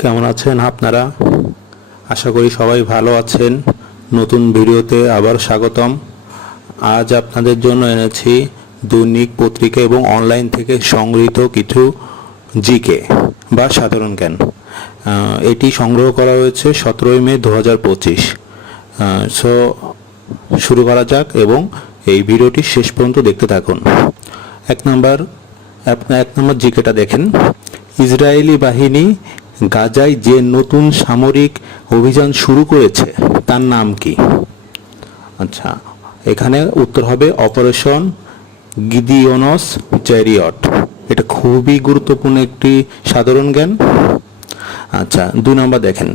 কেমন আছেন আপনারা? আশা করি সবাই ভালো আছেন। নতুন ভিডিওতে আবার স্বাগতম। আজ আপনাদের জন্য এনেছি দৈনিক পত্রিকা এবং অনলাইন থেকে সংগৃহীত কিছু জিকে বা সাধারণ জ্ঞান। এটি সংগ্রহ করা হয়েছে সতেরোই মে দু হাজার পঁচিশ সো শুরু করা যাক এবং এই ভিডিওটি শেষ পর্যন্ত দেখতে থাকুন। এক নম্বর এক নম্বর জিকেটা দেখেন। ইসরায়েলি বাহিনী গাজায় যে নতুন সামরিক অভিযান শুরু করেছে, তার নাম কি? আচ্ছা এখানে উত্তর হবে অপারেশন গিদিওনস চ্যারিয়ট। এটা খুবই গুরুত্বপূর্ণ একটি সাধারণ জ্ঞান। আচ্ছা দুই নম্বর দেখেন।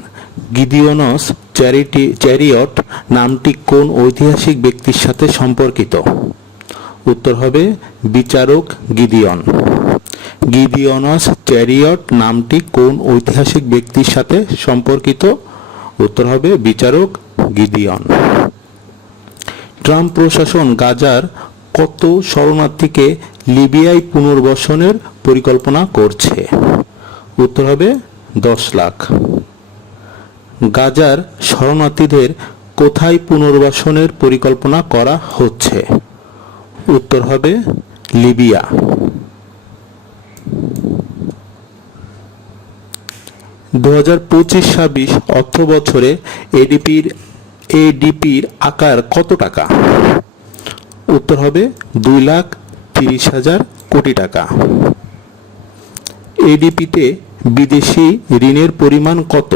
গিদিওনস চ্যারিটি, চ্যারিয়ট নামটি কোন ঐতিহাসিক ব্যক্তির সাথে সম্পর্কিত? উত্তর হবে বিচারক গিদিয়ন। গিদিওনস চ্যারিয়ট নামটি কোন ঐতিহাসিক ব্যক্তির সাথে সম্পর্কিত? উত্তর হবে বিচারক গিদিয়ন। ট্রাম্প প্রশাসন গাজার কত শরণার্থীকে লিবিয়ায় পুনর্বাসনের পরিকল্পনা করছে? উত্তর হবে দশ লাখ। গাজার শরণার্থীদের কোথায় পুনর্বাসনের পরিকল্পনা করা হচ্ছে? উত্তর হবে লিবিয়া। দু হাজার পঁচিশ ছাব্বিশ অর্থ বছরে এডিপির এডিপির আকার কত টাকা? উত্তর হবে দুই লাখ তিরিশ হাজার কোটি টাকা। এডিপিতে বিদেশি ঋণের পরিমাণ কত?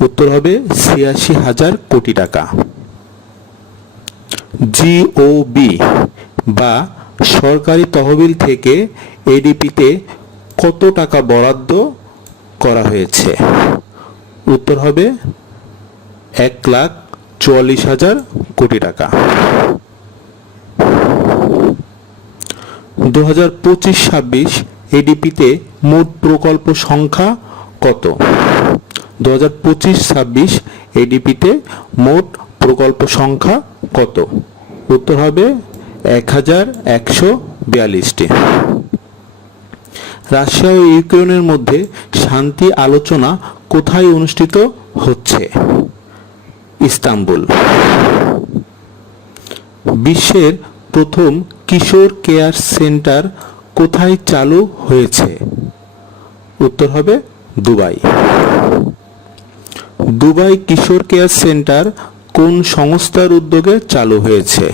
উত্তর হবে ছিয়াশি হাজার কোটি টাকা। জিওবি বা সরকারি তহবিল থেকে এডিপিতে কত টাকা বরাদ্দ করা হয়েছে? উত্তর হবে এক লাখ চুয়াল্লিশ হাজার কোটি টাকা। দু হাজার পঁচিশ ছাব্বিশ এডিপিতে মোট প্রকল্প সংখ্যা কত? দু হাজার পঁচিশ ছাব্বিশ এডিপিতে মোট প্রকল্প সংখ্যা কত? উত্তর হবে এক হাজার একশো বিয়াল্লিশটি। রাশিয়া ও ইউক্রেনের মধ্যে শান্তি আলোচনা কোথায় অনুষ্ঠিত হচ্ছে? ইস্তাম্বুল। বিশ্বের প্রথম কিশোর কেয়ার সেন্টার কোথায় চালু হয়েছে? উত্তর হবে দুবাই। দুবাই কিশোর কেয়ার সেন্টার কোন সংস্থার উদ্যোগে চালু হয়েছে?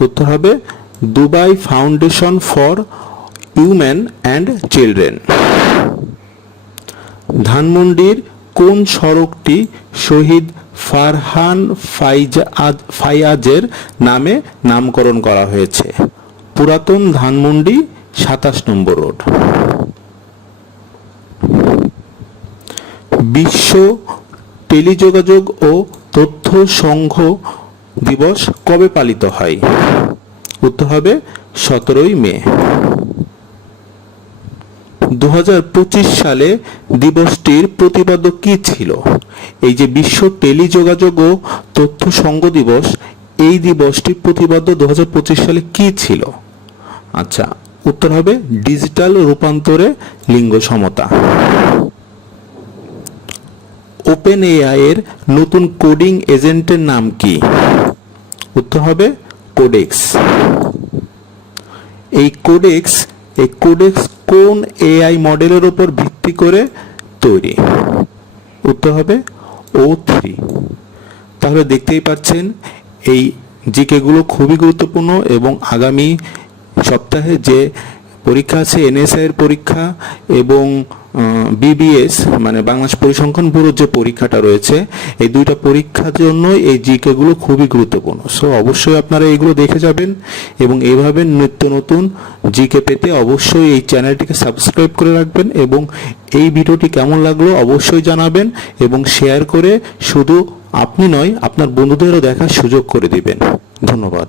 উত্তর হবে Dubai foundation for women and children ধানমন্ডির কোন সড়কটি শহীদ ফারহান ফাইজাজ ফাইয়াজের নামে নামকরণ করা হয়েছে? পুরাতন ধানমন্ডি, সাতাশ নম্বর রোড। বিশ্ব টেলিযোগাযোগ ও তথ্য সংঘ দিবস কবে পালিত হয়? উত্তর হবে সতেরোই মে। দু হাজার পঁচিশ সালে দিবসটির প্রতিপাদ্য কি ছিল? এই যে বিশ্ব টেলিযোগাযোগ ও তথ্য সংঘ দিবস, এই দিবসটির প্রতিপাদ্য দু সালে কি ছিল? আচ্ছা উত্তর হবে ডিজিটাল রূপান্তরে লিঙ্গ সমতা। ওপেন এআই এর নতুন কোডিং এজেন্টের নাম কি? উত্তর হবে কোডেক্স। এই কোডেক্স এই কোডেক্স কোন এআই মডেলের উপর ভিত্তি করে তৈরি? উত্তর হবে ও থ্রি তাহলে দেখতেই পাচ্ছেন, এই জিকেগুলো খুবই গুরুত্বপূর্ণ এবং আগামী সপ্তাহে যে পরীক্ষা আছে এনএসআই এর পরীক্ষা এবং বিবিএস মানে বাংলাদেশ পরিসংখ্যান ব্যুরোর যে পরীক্ষাটা রয়েছে, এই দুইটা পরীক্ষার জন্য এই জিকেগুলো খুবই গুরুত্বপূর্ণ। সো অবশ্যই আপনারা এগুলো দেখে যাবেন এবং এইভাবে নিত্য নতুন জিকে পেতে অবশ্যই এই চ্যানেলটিকে সাবস্ক্রাইব করে রাখবেন এবং এই ভিডিওটি কেমন লাগল অবশ্যই জানাবেন এবং শেয়ার করে শুধু আপনি নয়, আপনার বন্ধুদেরও দেখার সুযোগ করে দিবেন। ধন্যবাদ।